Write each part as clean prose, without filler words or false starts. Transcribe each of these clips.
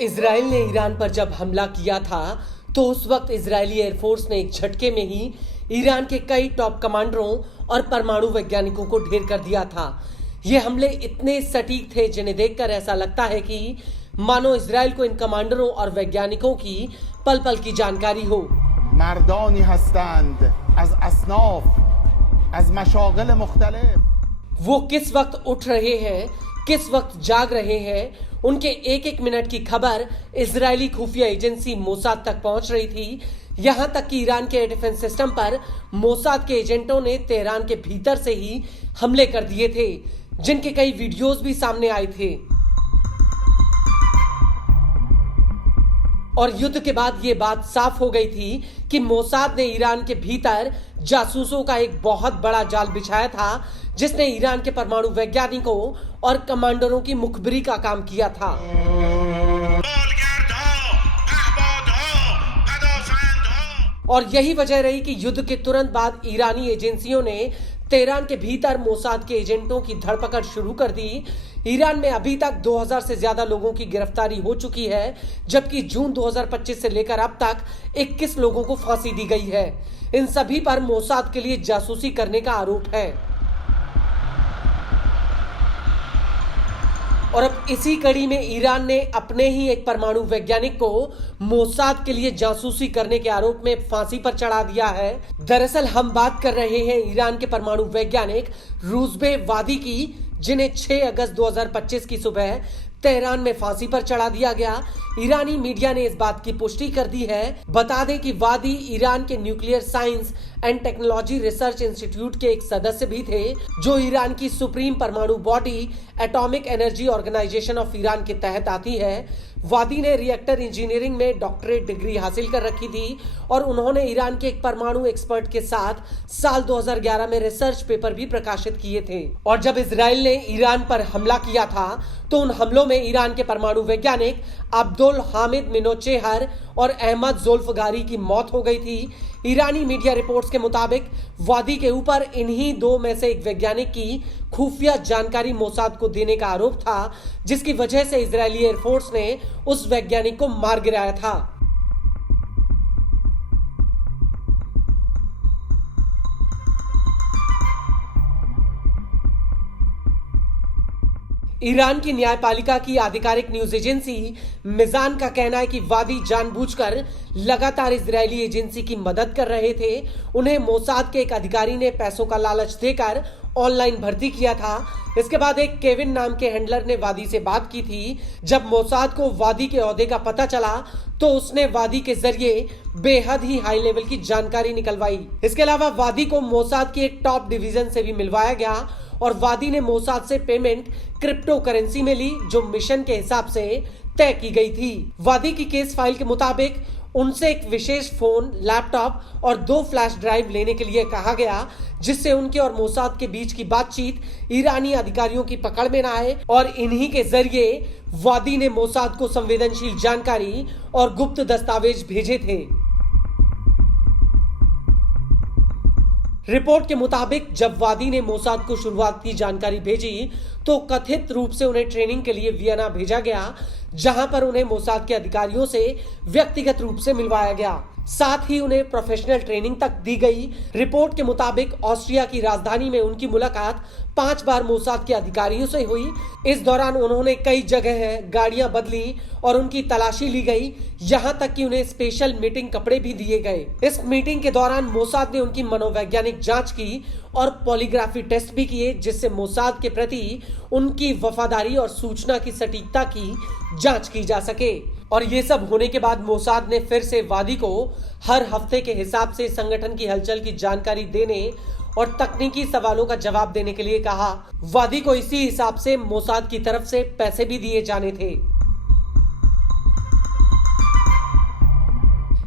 Israel ने Iran पर जब हमला किया था तो उस वक्त इजरायली एयरफोर्स ने एक झटके में ही ईरान के कई टॉप कमांडरों और परमाणु वैज्ञानिकों को ढेर कर दिया था। ये हमले इतने सटीक थे जिन्हें देखकर ऐसा लगता है कि मानो इजराइल को इन कमांडरों और वैज्ञानिकों की पल पल की जानकारी हो। मर्दानी हस्तंद az asnaf az mashagil mukhtalif। वो किस वक्त उठ रहे हैं, किस वक्त जाग रहे हैं, उनके एक एक मिनट की खबर इजरायली खुफिया एजेंसी मोसाद तक पहुंच रही थी। यहां तक कि ईरान के डिफेंस सिस्टम पर मोसाद के एजेंटों ने तेहरान के भीतर से ही हमले कर दिए थे, जिनके कई वीडियोस भी सामने आए थे। और युद्ध के बाद ये बात साफ हो गई थी कि मोसाद ने ईरान के भीतर जासूसों का एक बहुत बड़ा जाल बिछाया था, जिसने ईरान के परमाणु वैज्ञानिकों और कमांडरों की मुखबिरी का काम किया था। और यही वजह रही कि युद्ध के तुरंत बाद ईरानी एजेंसियों ने तेहरान के भीतर मोसाद के एजेंटों की धरपकड़ शुरू कर दी। ईरान में अभी तक 2000 से ज्यादा लोगों की गिरफ्तारी हो चुकी है, जबकि जून 2025 से लेकर अब तक 21 लोगों को फांसी दी गई है। इन सभी पर मोसाद के लिए जासूसी करने का आरोप है। और अब इसी कड़ी में ईरान ने अपने ही एक परमाणु वैज्ञानिक को मोसाद के लिए जासूसी करने के आरोप में फांसी पर चढ़ा दिया है। दरअसल हम बात कर रहे हैं ईरान के परमाणु वैज्ञानिक रूज़बे वादी की, जिन्हें 6 अगस्त 2025 की सुबह तेहरान में फांसी पर चढ़ा दिया गया। ईरानी मीडिया ने इस बात की पुष्टि कर दी है। बता दें कि वादी ईरान के nuclear science and technology research institute के एक सदस्य भी थे, जो ईरान की सुप्रीम परमाणु body atomic energy organisation of Iran के तहत आती है। वादी ने रिएक्टर इंजीनियरिंग में डॉक्टरेट डिग्री हासिल कर रखी थी और उन्होंने ईरान के एक परमाणु एक्सपर्ट के साथ साल 2011 में रिसर्च पेपर भी प्रकाशित किए थे। और जब इजराइल ने ईरान पर हमला किया था तो उन हमलों में ईरान के परमाणु वैज्ञानिक अब्दुल हामिद मिनोचेहर और अहमद जुल्फगारी की मौत हो गई थी। ईरानी मीडिया रिपोर्ट्स के मुताबिक वादी के ऊपर इन्हीं दो में से एक वैज्ञानिक की खुफिया जानकारी मोसाद को देने का आरोप था, जिसकी वजह से इजरायली एयरफोर्स ने उस वैज्ञानिक को मार गिराया था। ईरान की न्यायपालिका की आधिकारिक न्यूज एजेंसी मिजान का कहना है कि वादी जानबूझकर लगातार इजरायली एजेंसी की मदद कर रहे थे। उन्हें मोसाद के एक अधिकारी ने पैसों का लालच देकर ऑनलाइन भर्ती किया था। इसके बाद एक केविन नाम के हैंडलर ने वादी से बात की थी। जब मोसाद को वादी के ओहदे का पता चला तो उसने वादी के जरिए बेहद ही हाई लेवल की जानकारी निकलवाई। इसके अलावा वादी को मोसाद की एक टॉप डिवीजन से भी मिलवाया गया और वादी ने मोसाद से पेमेंट क्रिप्टो करेंसी में ली, जो मिशन के हिसाब से तय की गई थी। वादी की केस फाइल के मुताबिक उनसे एक विशेष फोन, लैपटॉप और 2 फ्लैश ड्राइव लेने के लिए कहा गया, जिससे उनके और मोसाद के बीच की बातचीत ईरानी अधिकारियों की पकड़ में न आए। और इन्हीं के जरिए वादी ने मोसाद को संवेदनशील जानकारी और गुप्त दस्तावेज भेजे थे। रिपोर्ट के मुताबिक जब वादी ने मोसाद को शुरुआती जानकारी भेजी तो कथित रूप से उन्हें ट्रेनिंग के लिए वियना भेजा गया, जहां पर उन्हें मोसाद के अधिकारियों से व्यक्तिगत रूप से मिलवाया गया। साथ ही उन्हें प्रोफेशनल ट्रेनिंग तक दी गई। रिपोर्ट के मुताबिक ऑस्ट्रिया की राजधानी में उनकी मुलाकात 5 बार मोसाद के अधिकारियों से हुई। इस दौरान उन्होंने कई जगह गाड़ियां बदली और उनकी तलाशी ली गई, यहां तक कि उन्हें स्पेशल मीटिंग कपड़े भी दिए गए। इस मीटिंग के दौरान मोसाद ने उनकी मनोवैज्ञानिक जांच की और पॉलीग्राफी टेस्ट भी किए, जिससे मोसाद के प्रति उनकी वफादारी और सूचना की सटीकता की जांच की जा सके। और ये सब होने के बाद मोसाद ने फिर से वादी को हर हफ्ते के हिसाब से संगठन की हलचल की जानकारी देने और तकनीकी सवालों का जवाब देने के लिए कहा। वादी को इसी हिसाब से मोसाद की तरफ से पैसे भी दिए जाने थे।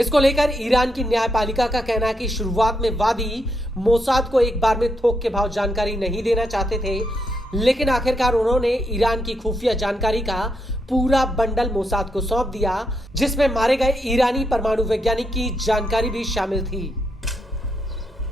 इसको लेकर ईरान की न्यायपालिका का कहना है कि शुरुआत में वादी मोसाद को एक बार में थोक के भाव जानकारी नहीं देना चाहते थे, लेकिन आखिरकार उन्होंने ईरान की खुफिया जानकारी का पूरा बंडल मोसाद को सौंप दिया, जिसमें मारे गए ईरानी परमाणु वैज्ञानिक की जानकारी भी शामिल थी।